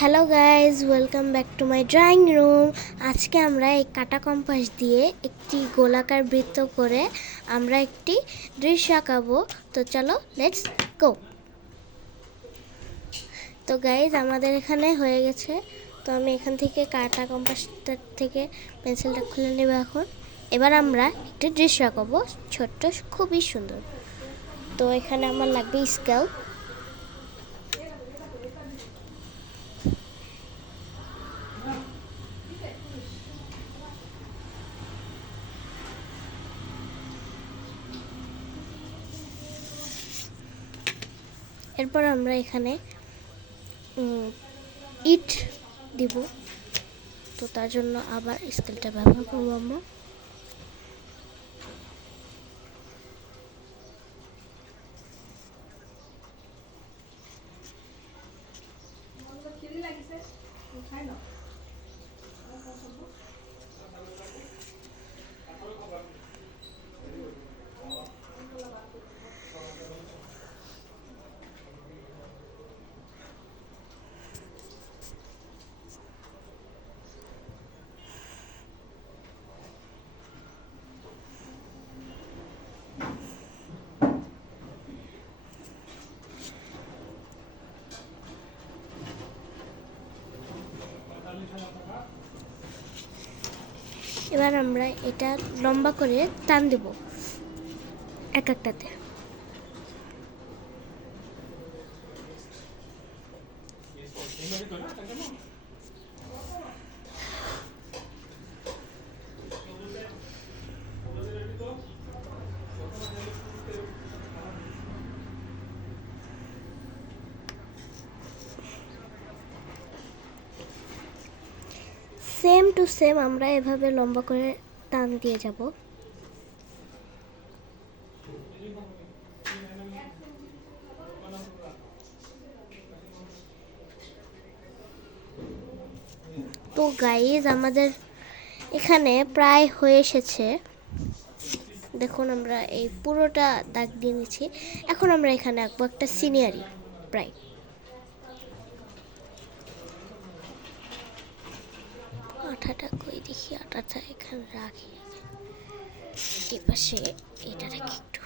Hello guys, welcome back to my drawing room. আজকে আমরা এই কাটা কম্পাস দিয়ে একটি গোলাকার বৃত্ত করে আমরা একটি দৃশ্য আঁকাবো। তো চলো, লেটস গো। তো গাইজ, আমাদের এখানে হয়ে গেছে। তো আমি এখান থেকে কাটা কম্পাসটার থেকে পেন্সিলটা খুলে নেব। এবার আমরা একটি দৃশ্য আঁকাবো, ছোট্ট, খুবই সুন্দর। তো এখানে আমার লাগবে স্কেল। এরপর আমরা এখানে ইট দিব। তো তার জন্য আবার স্কেলটা ব্যবহার করবো আমরা। এবার আমরা এটা লম্বা করে টান দেব এক একটাতে। সেম টু সেম আমরা এভাবে লম্বা করে টান দিয়ে যাব। তো গাইজ, আমাদের এখানে প্রায় হয়ে এসেছে। দেখুন, আমরা এই পুরোটা দাগ দিয়ে নিচ্ছি। এখন আমরা এখানে আঁকবো একটা সিনারি। প্রায় আঠাটা কই দেখি, আঠাটা এখানে রাখি, এই পাশে এটা রাখি একটু।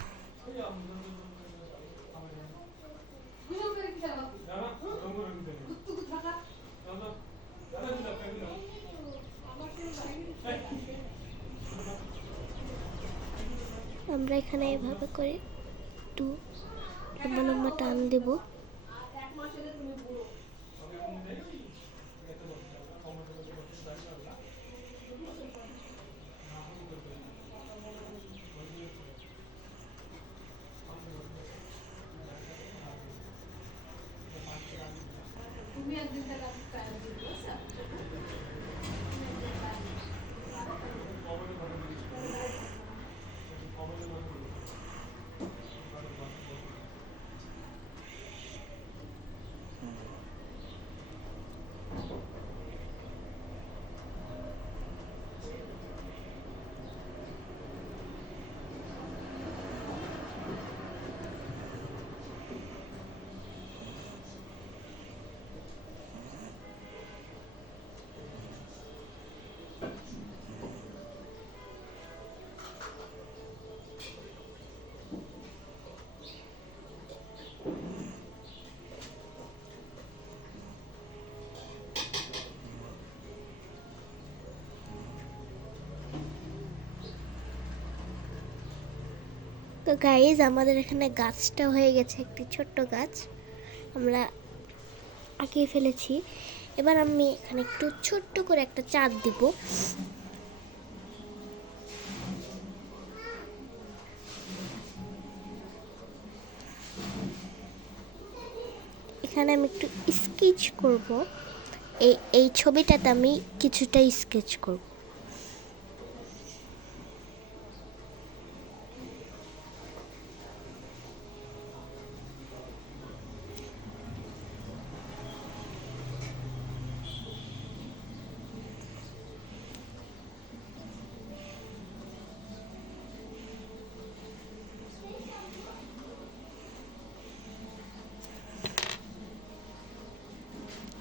আমরা এখানে এভাবে করে একটু লম্বা লম্বা টান দেব। তো গাইজ, আমাদের এখানে গাছটা হয়ে গেছে, একটি ছোট্ট গাছ আমরা আঁকিয়ে ফেলেছি। এবার আমি এখানে একটু ছোট্ট করে একটা চাঁদ দিব। এখানে আমি একটু স্কেচ করব। এই ছবিটাতে আমি কিছুটা স্কেচ করব।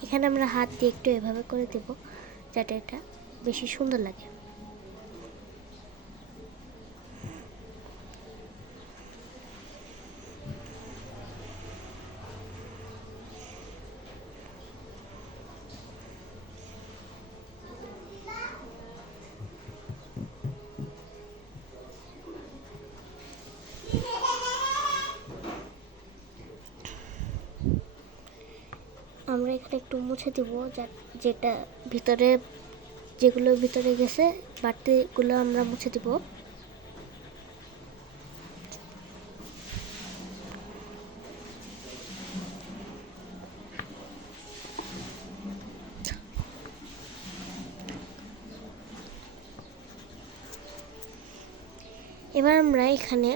এখানে আমরা হাত দিয়ে একটু এভাবে করে দেব যাতে এটা বেশি সুন্দর লাগে। আমরা এখানে একটু মুছে দিব যেটা ভিতরে, যেগুলো ভিতরে গেছে বাড়তিগুলো আমরা মুছে দিব। এবার আমরা এখানে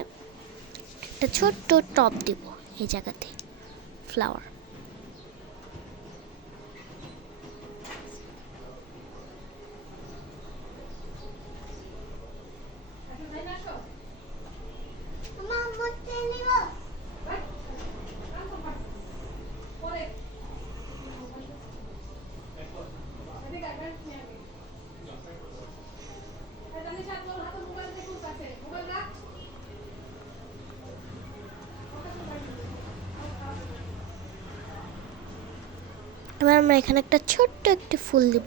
একটা ছোট্ট টপ দিব এই জায়গাতে, ফ্লাওয়ার। এবার আমরা এখানে একটা ছোট্ট একটি ফুল দিব।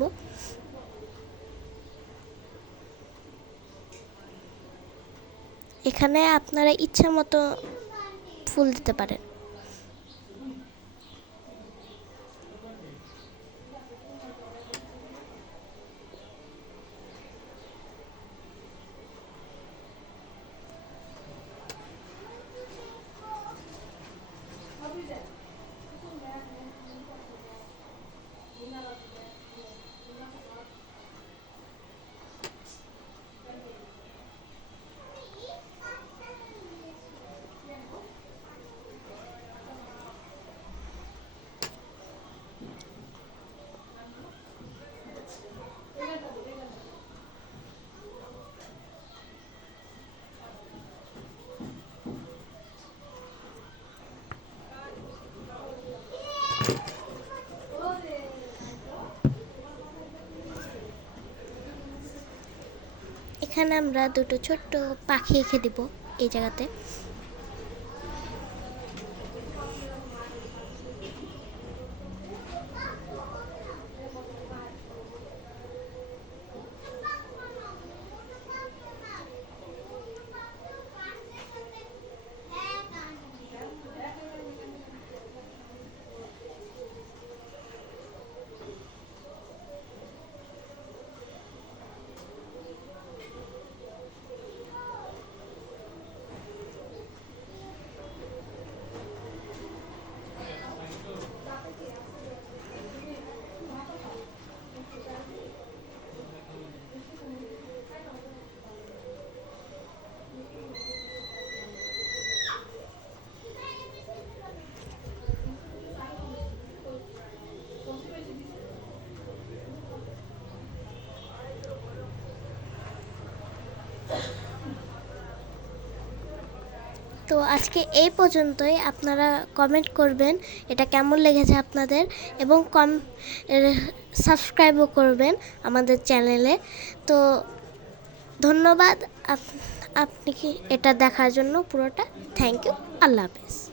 এখানে আপনারা ইচ্ছা মতো ফুল দিতে পারেন। এখানে আমরা দুটো ছোট্ট পাখি এঁকে দিব এই জায়গাতে। তো আজকে এই পর্যন্তই। আপনারা কমেন্ট করবেন এটা কেমন লেগেছে আপনাদের, এবং সাবস্ক্রাইবও করবেন আমাদের চ্যানেলে। তো ধন্যবাদ আপনি কি এটা দেখার জন্য পুরোটা। Thank you. আল্লাহ হাফেজ।